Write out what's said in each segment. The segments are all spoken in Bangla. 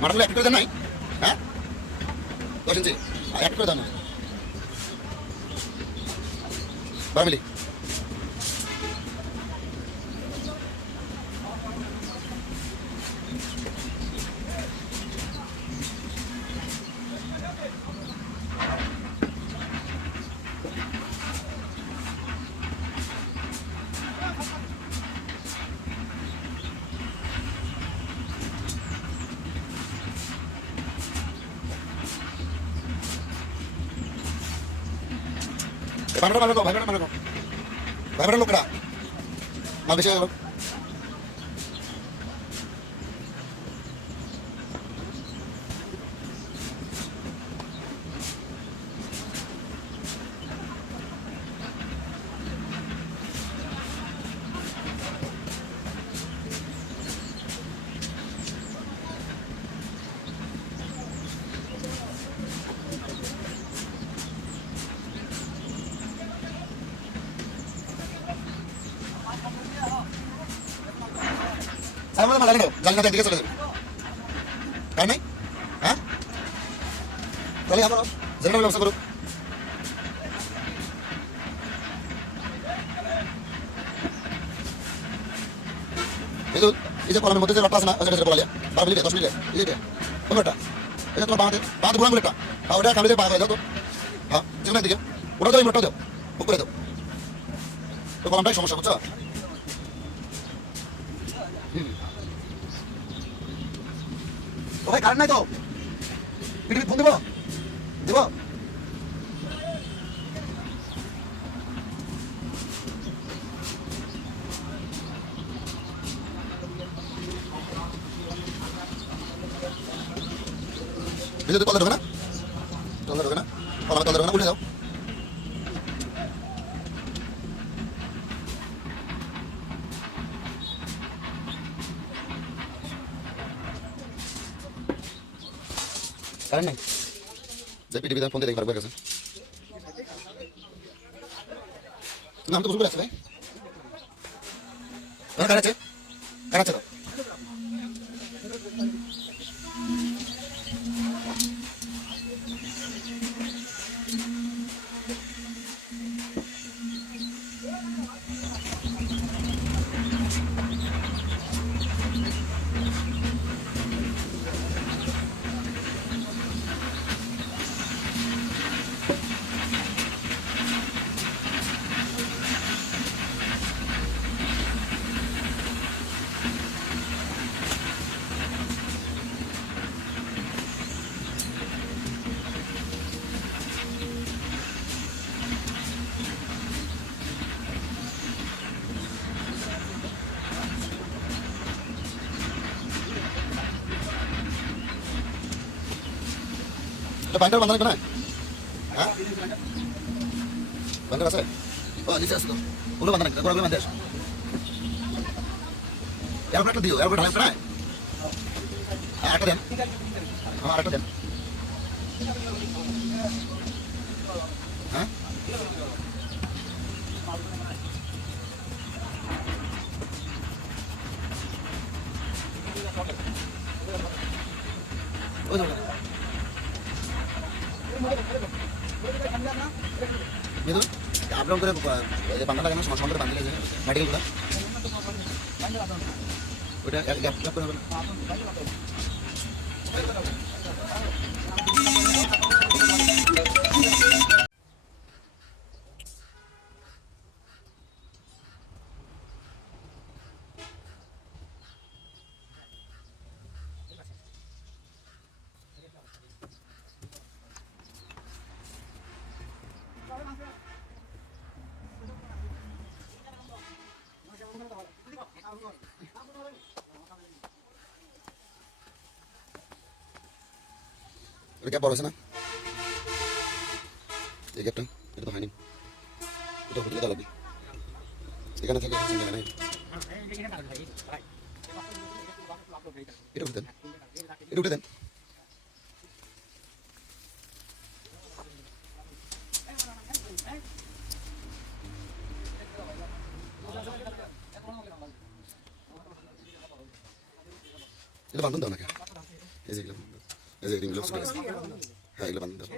మటన్లో ఎక్కడ తిన్నాయి దోషించి ఎక్కడ తిన్నాను ఫ్యామిలీ ഭരണം നടക്കോ ഭരണം നടക്കോ ഭരണം നോക്കടാ അഭിഷേകം মালা নিও জানলা দিকে চলে যাবে। তাই নাই? হ্যাঁ? তাহলে আমার জেনারেল ব্যবস্থা করো। এই যে এই যে কলমের মধ্যে যে লটটা আছে না ওটা সেটা বলা বারো মিনিট, দশ মিনিট, এই যে ওটা এটা তোমার বাঁধে বাঁধ বুড়াং একটা হ্যাঁ ওটা কামড়ে পা হয়ে যাও তো। হ্যাঁ যেখানে দিকে ওটা দাও মোটটা দাও উপরে দাও। তো কলমটাই সমস্যা, বুঝছ? ও ভাই কারেন্ট নাই তো। পিটিপি ফোন দেবো? দেবো? ভিতরে তলে ঢোকে না তলে ঢোকে না কলামে তলে ঢোকে না উঠে যাও কারেন্ট নাই যে পিটিভি ফোন দিয়ে দেখবার গেছে? নাম তো ভুল করে আছে ভাই। কার আছে? এটা বাইন্ডার লাগবে না হ্যাঁ? বাইন্ডার আছে? ও, নিচে তো। ওগুলো বাঁধা লাগবে গোড়াগুলো বাঁধে আসো এরপর একটা দিও এরপর ঢালাই প্রায় হ্যাঁ একটা দেন। হ্যাঁ আরেকটা দেন। হ্যাঁ? ওই যে কিন্তু আপলোড করে যে বাংলা লাগানো সমান সমান করে বান্ধলে যে মেডিকেলগুলো ওটা গ্যাপ গ্যাপ করে হবে না ওটা বড় হয়েছে না এই গ্যাপটা এটা তো হয়নি। এটা দেওয়া লাগবে। এখানে থেকে জায়গা নেই এটা উঠে দেন। এটা উঠে দেন। এটা বান্ধন দাও নাকি এই যে এগুলো। এই যে গেছে হ্যাঁ এগুলো বান্ধন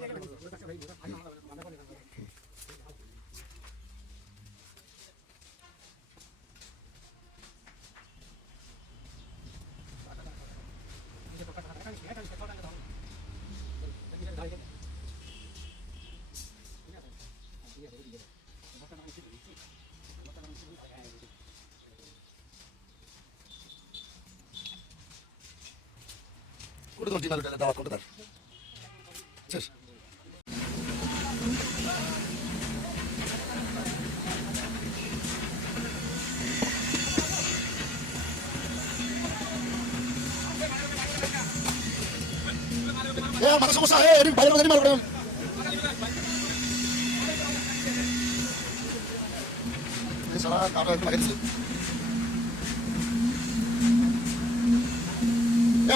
ಕೊಡ್ತಾರೆ ಜಿಲ್ಲಾಡಳಿತ ದಾವತ್ ಕೊಡ್ತಾರೆ ಸರಿ Ya, mana sama saya, ini bayar tadi malam. Ini salah, apa yang pakai